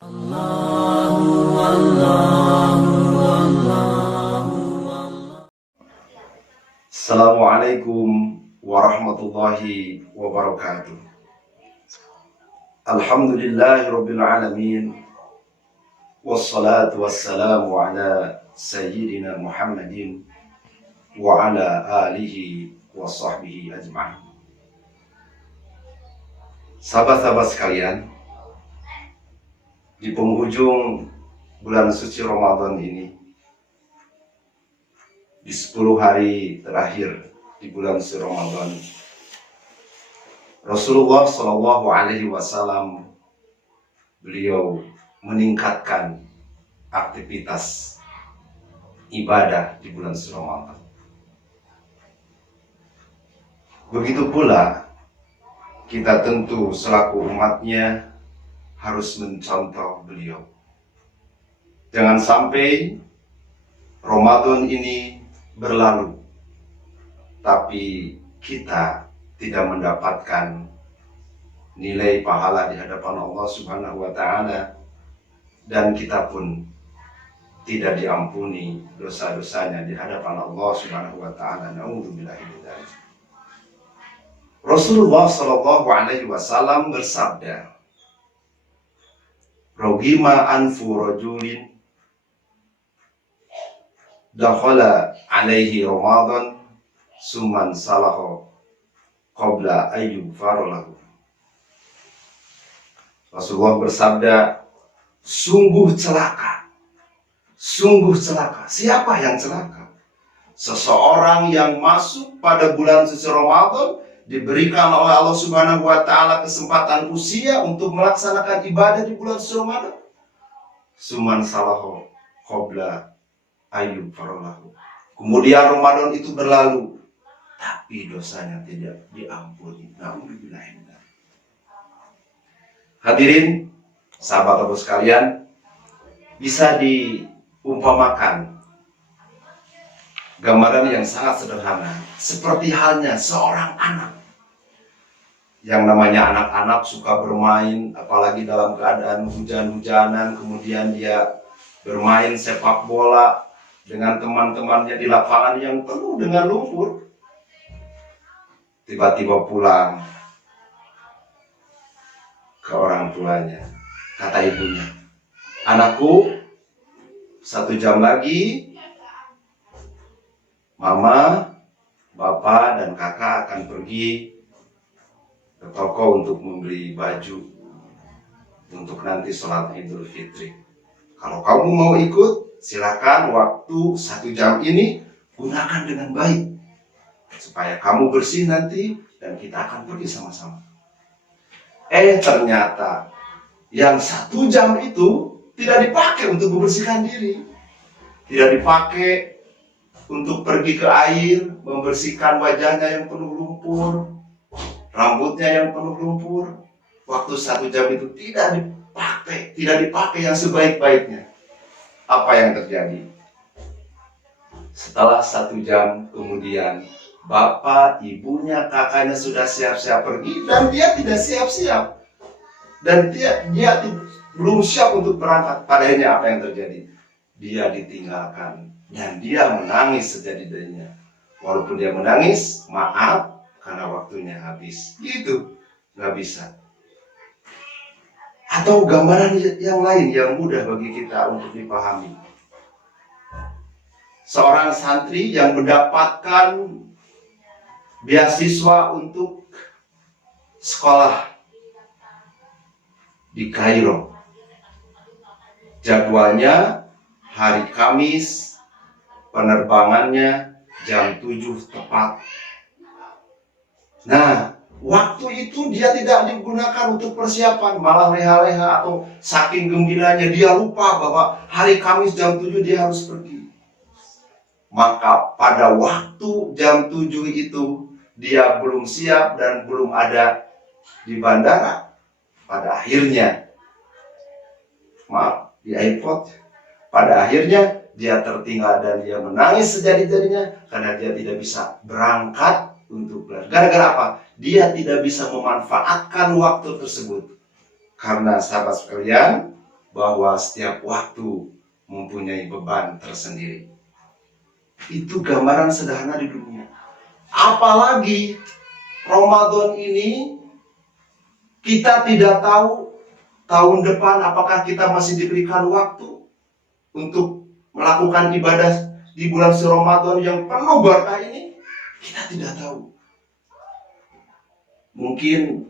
Assalamualaikum warahmatullahi wabarakatuh. Alhamdulillahirabbil alamin. Wassalatu wassalamu ala sayyidina Muhammadin wa ala alihi wa sahbihi ajma'in. Sahabat-sahabat sekalian, di penghujung bulan suci Ramadan ini, di 10 hari terakhir di bulan suci Ramadan, Rasulullah Shallallahu Alaihi Wasallam beliau meningkatkan aktivitas ibadah di bulan suci Ramadan. Begitu pula kita tentu selaku umatnya harus mencontoh beliau. Jangan sampai Ramadan ini berlalu, tapi kita tidak mendapatkan nilai pahala di hadapan Allah Subhanahu wa Ta'ala, dan kita pun tidak diampuni dosa-dosanya di hadapan Allah Subhanahu wa Ta'ala. Na'udzubillahi min dzalik. Rasulullah Shallallahu Alaihi Wasallam bersabda, "Rogima anfu rajulin dakhala alaihi Ramadan summan salaho qabla ayyub farolahu." Rasulullah bersabda, sungguh celaka. Siapa yang celaka? Seseorang yang masuk pada bulan suci Ramadan, diberikan oleh Allah Subhanahu wa Ta'ala kesempatan usia untuk melaksanakan ibadah di bulan suci Ramadan, summan salaho qabla ayyub farolahu. Kemudian Ramadan itu berlalu, tapi dosanya tidak diampuni. Na'udzubillahi. Hadirin, sahabat-sahabat sekalian, bisa diumpamakan gambaran yang sangat sederhana, seperti halnya seorang anak. Yang namanya anak-anak suka bermain, apalagi dalam keadaan hujan-hujanan, kemudian dia bermain sepak bola dengan teman-temannya di lapangan yang penuh dengan lumpur. Tiba-tiba pulang ke orang tuanya, kata ibunya, "Anakku, 1 jam lagi mama, bapak, dan kakak akan pergi ke toko untuk membeli baju untuk nanti sholat Idul Fitri. Kalau kamu mau ikut, silakan. Waktu 1 jam ini gunakan dengan baik supaya kamu bersih nanti dan kita akan pergi sama-sama." Ternyata yang 1 jam itu tidak dipakai untuk membersihkan diri, tidak dipakai untuk pergi ke air, membersihkan wajahnya yang penuh lumpur, rambutnya yang penuh lumpur. Waktu 1 jam itu tidak dipakai yang sebaik-baiknya. Apa yang terjadi? Setelah 1 jam kemudian, bapak, ibunya, kakaknya sudah siap-siap pergi, dan dia tidak siap-siap. Dan dia belum siap untuk berangkat. Padahal apa yang terjadi? Dia ditinggalkan dan dia menangis sejadi-jadinya. Walaupun dia menangis, maaf karena waktunya habis. Gitu, nggak bisa. Atau gambaran yang lain yang mudah bagi kita untuk dipahami. Seorang santri yang mendapatkan beasiswa untuk sekolah di Kairo. Jadwalnya hari Kamis, penerbangannya jam 7 tepat. Nah, waktu itu dia tidak digunakan untuk persiapan, malah leha-leha atau saking gembiranya dia lupa bahwa hari Kamis jam 7 dia harus pergi. Maka pada waktu jam 7 itu dia belum siap dan belum ada di bandara. Pada akhirnya, di airport, pada akhirnya dia tertinggal dan dia menangis sejadi-jadinya karena dia tidak bisa berangkat untuk belajar. Gara-gara apa? Dia tidak bisa memanfaatkan waktu tersebut. Karena sahabat sekalian, bahwa setiap waktu mempunyai beban tersendiri. Itu gambaran sederhana di dunia. Apalagi Ramadan ini kita tidak tahu tahun depan apakah kita masih diberikan waktu untuk melakukan ibadah di bulan suci Ramadan yang penuh berkah ini. Kita tidak tahu. Mungkin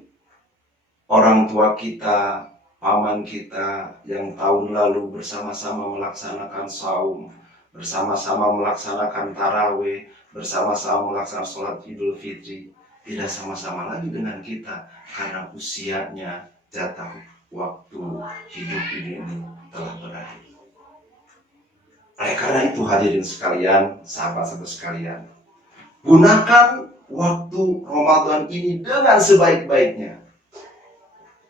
orang tua kita, paman kita yang tahun lalu bersama-sama melaksanakan saum, bersama-sama melaksanakan tarawih, bersama-sama melaksanakan sholat Idul Fitri, tidak sama-sama lagi dengan kita karena usianya, jatah waktu hidup ini telah berakhir. Oleh karena itu hadirin sekalian, sahabat-sahabat sekalian, gunakan waktu Ramadan ini dengan sebaik-baiknya.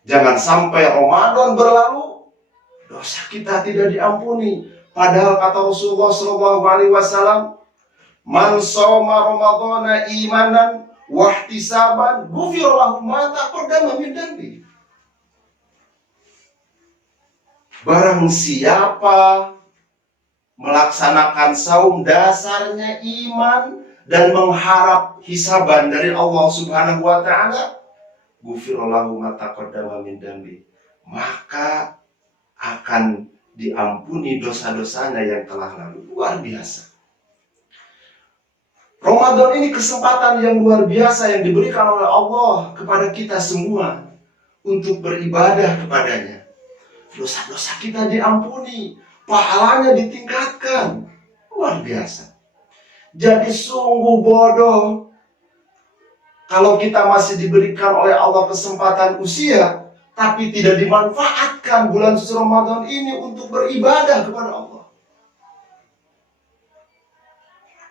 Jangan sampai Ramadan berlalu, dosa kita tidak diampuni. Padahal kata Rasulullah SAW, "Man shoma Ramadhana imanan wahtisaban, ghufira lahu ma taqaddama min dhanbi." Barang siapa melaksanakan saum dasarnya iman dan mengharap hisaban dari Allah Subhanahu wa taala, ghufira lahu ma taqaddama min dhanbi, maka akan diampuni dosa-dosanya yang telah lalu. Luar biasa. Ramadan ini kesempatan yang luar biasa yang diberikan oleh Allah kepada kita semua untuk beribadah kepadanya. Dosa-dosa kita diampuni, pahalanya ditingkatkan. Luar biasa. Jadi sungguh bodoh kalau kita masih diberikan oleh Allah kesempatan usia, tapi tidak dimanfaatkan bulan suci Ramadan ini untuk beribadah kepada Allah.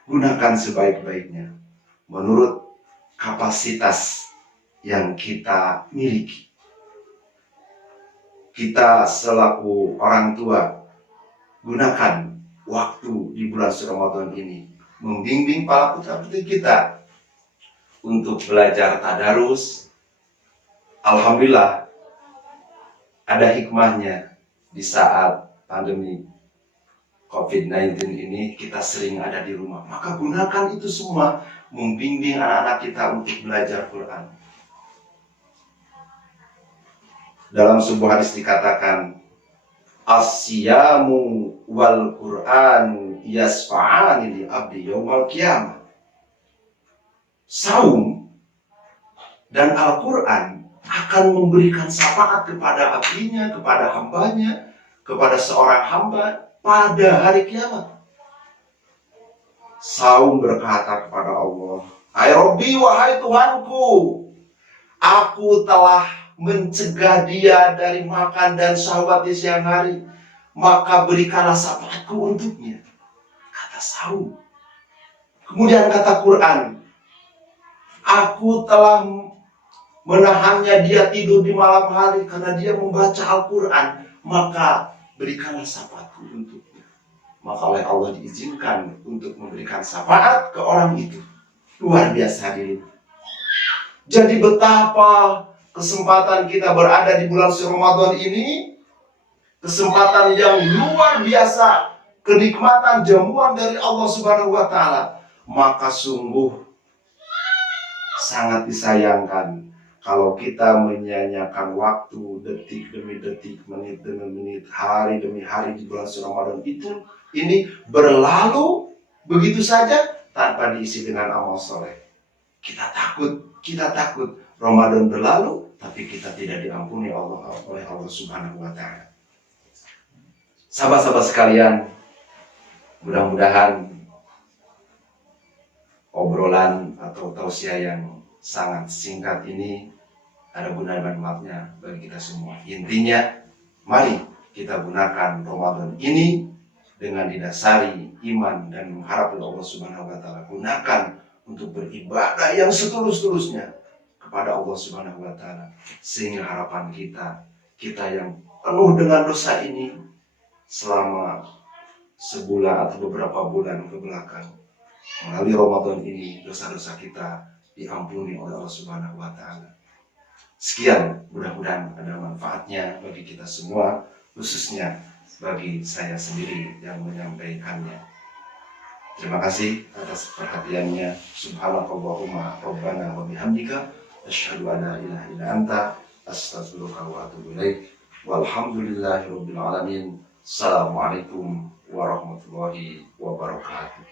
Gunakan sebaik-baiknya menurut kapasitas yang kita miliki. Kita selaku orang tua, gunakan waktu di bulan suci Ramadan ini membimbing para putra-putri kita untuk belajar tadarus. Alhamdulillah, ada hikmahnya di saat pandemi COVID-19 ini kita sering ada di rumah. Maka gunakan itu semua membimbing anak-anak kita untuk belajar Quran. Dalam sebuah hadis dikatakan, "As-siyamu wal Qur'an yasfa'ani li abdi yaumal qiyamah." Saum dan Al-Quran akan memberikan syafaat kepada abdinya, kepada hambanya, kepada seorang hamba pada hari kiamat. Saum berkata kepada Allah, "Hai Rabbi, wahai Tuhanku, aku telah mencegah dia dari makan dan syahwat di siang hari, maka berikanlah syafaatku untuknya." Kata Saum. Kemudian kata Quran, "Aku telah menahannya dia tidur di malam hari karena dia membaca Al-Quran, maka berikanlah syafaatku untuknya." Maka oleh Allah diizinkan untuk memberikan syafaat ke orang itu. Luar biasa hadirin. Jadi betapa kesempatan kita berada di bulan suci Ramadan ini, kesempatan yang luar biasa, kenikmatan jamuan dari Allah Subhanahu wa taala. Maka sungguh sangat disayangkan kalau kita menyia-nyiakan waktu detik demi detik, menit demi menit, hari demi hari di bulan suci Ramadan ini berlalu begitu saja tanpa diisi dengan amal soleh. Kita takut Ramadan berlalu tapi kita tidak diampuni oleh Allah Subhanahu wa taala. Sahabat-sahabat sekalian, mudah-mudahan obrolan atau tausiah yang sangat singkat ini ada guna dan manfaatnya bagi kita semua. Intinya, mari kita gunakan Ramadan ini dengan didasari iman dan mengharap dari Allah Subhanahu wa taala. Gunakan untuk beribadah yang setulus-tulusnya kepada Allah Subhanahu wa taala, sehingga harapan kita yang penuh dengan dosa ini selama sebulan atau beberapa bulan ke belakang, melalui Ramadan ini dosa-dosa kita diampuni oleh Allah Subhanahu wa taala. Sekian, mudah-mudahan ada manfaatnya bagi kita semua. khususnya bagi saya sendiri yang menyampaikannya. Terima kasih atas perhatiannya. Subhanakallahumma rabbana wa bihamdika asyhadu an la ilaha illa anta astaghfiruka wa atubu ilaik. Walhamdulillahirabbil alamin. Assalamualaikum warahmatullahi wabarakatuh.